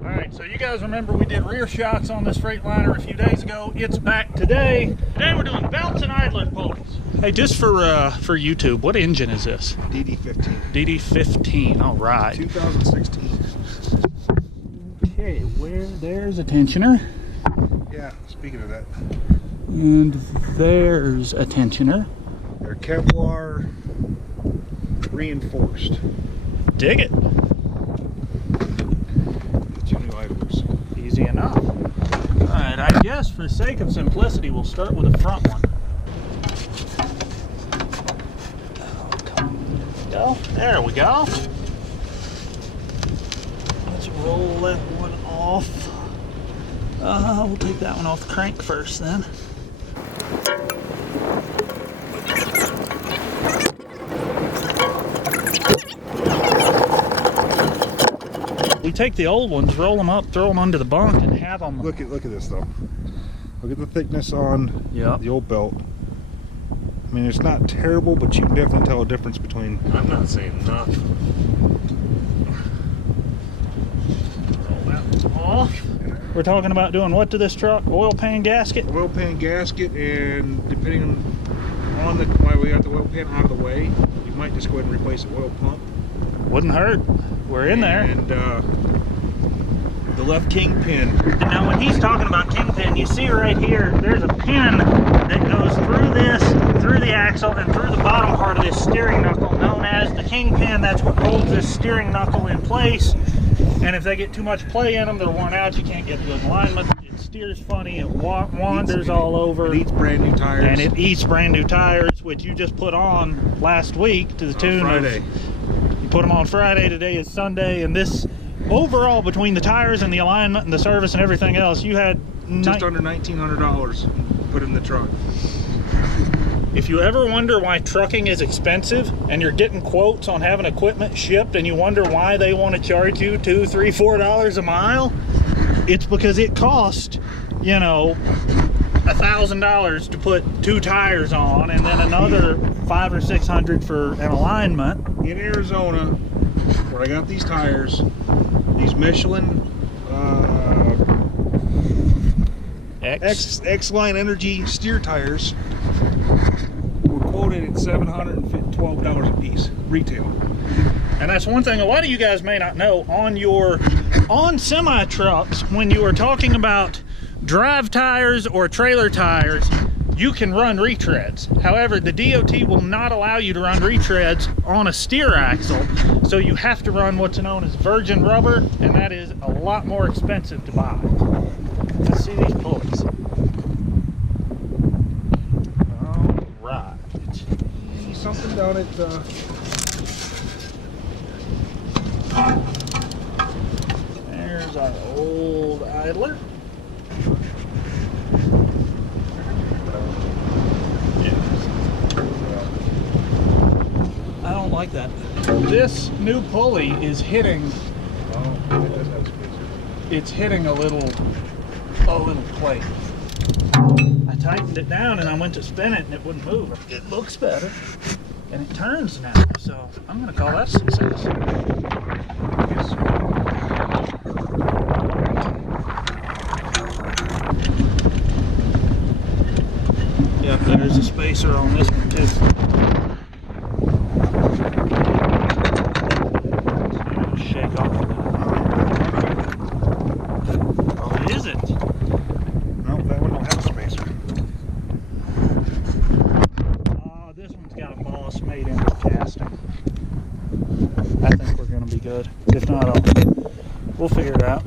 Alright, so you guys remember we did rear shocks on this Freightliner a few days ago. It's back today. Today we're doing belts and idler pulleys. Hey, just for YouTube, what engine is this? DD15. DD15, alright. 2016. Okay, there's a tensioner. Yeah, speaking of that. And there's a tensioner. They're Kevlar reinforced. Dig it. Two new idlers. Easy enough. Alright, I guess for the sake of simplicity, we'll start with the front one. There we go. Let's roll that one off. We'll take that one off the crank first then. We take the old ones, roll them up, throw them under the bunk, and have them. Look at this though. Look at the thickness on the old belt. I mean, it's not terrible, but you can definitely tell a difference between. I'm not saying nothing. Roll that off. We're talking about doing what to this truck? Oil pan gasket? Oil pan gasket, and depending on the while we got the oil pan out of the way, you might just go ahead and replace the oil pump. Wouldn't hurt. We're in there. And the left kingpin. Now when he's talking about kingpin, you see right here, there's a pin that goes through this, through the axle, and through the bottom part of this steering knuckle, known as the kingpin. That's what holds this steering knuckle in place. And if they get too much play in them, they're worn out. You can't get good alignment. It steers funny. It wanders all over. It eats brand new tires. And it eats brand new tires, which you just put on last week to the tune Friday. You put them on Friday. Today is Sunday, and this overall, between the tires and the alignment and the service and everything else, you had just under $1,900 put in the truck. If you ever wonder why trucking is expensive and you're getting quotes on having equipment shipped and you wonder why they want to charge you $2, $3, $4 a mile, it's because it cost, you know, $1,000 to put 2 tires on, and then another $500 or $600 for an alignment. In Arizona, where I got these tires, these Michelin X-Line Energy steer tires were quoted at $712 a piece retail. And that's one thing a lot of you guys may not know. On semi trucks, when you are talking about drive tires or trailer tires, you can run retreads. However, the DOT will not allow you to run retreads on a steer axle, so you have to run what's known as virgin rubber, and that is a lot more expensive to buy. Let's see these pulleys. All right. See something down at There's our old idler. I don't like that. This new pulley is hitting. Oh, it does have spacer. It's hitting a little plate. I tightened it down and I went to spin it and it wouldn't move. It looks better and it turns now, so I'm gonna call that a success. Yes, sir. Yep, there's a spacer on this one too. Shake off of that. Oh, is it? No, that one don't have a spacer. Oh, this one's got a boss made into casting. I think we're gonna be good. If not, we'll figure it out.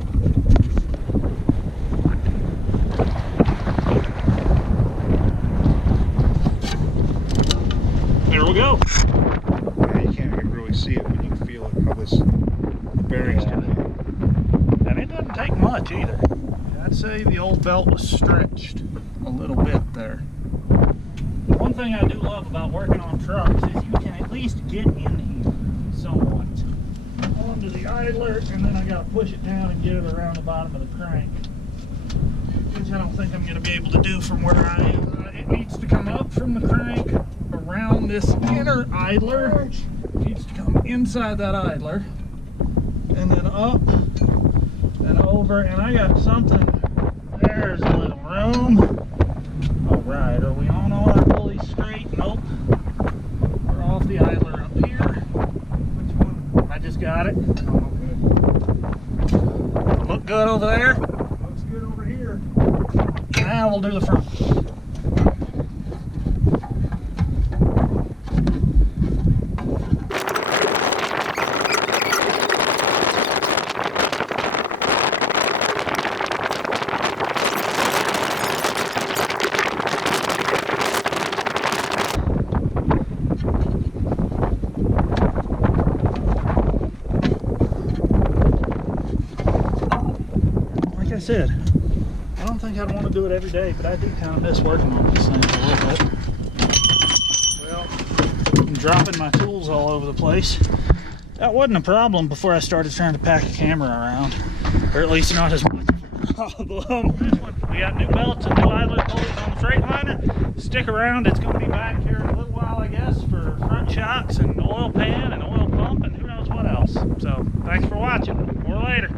There we go. Yeah, you can't really see it, but you can feel it, how this bearing's turning. And it doesn't take much either. I'd say the old belt was stretched a little bit there. One thing I do love about working on trucks is you can at least get in here somewhat. Onto the idler, and then I gotta push it down and get it around the bottom of the crank, which I don't think I'm gonna be able to do from where I am. It needs to come up from the crank around this inner idler. It needs to come inside that idler and then up and over, and I got something. There's a little room. All right, are we on all our pulleys straight? Nope. We're off the idler up here. Which one? I just got it. Oh, okay. Look good over there? Looks good over here. Now we'll do the front. Like I said, I don't think I'd want to do it every day, but I do kind of miss working on these things a little bit. Well, I'm dropping my tools all over the place. That wasn't a problem before I started trying to pack a camera around, or at least not as much of a problem. We got new belts and new idler pulleys on the Freightliner. Stick around, it's going to be back here in a little while, I guess, for front shocks and oil pan and oil pump and who knows what else. So, thanks for watching. More later.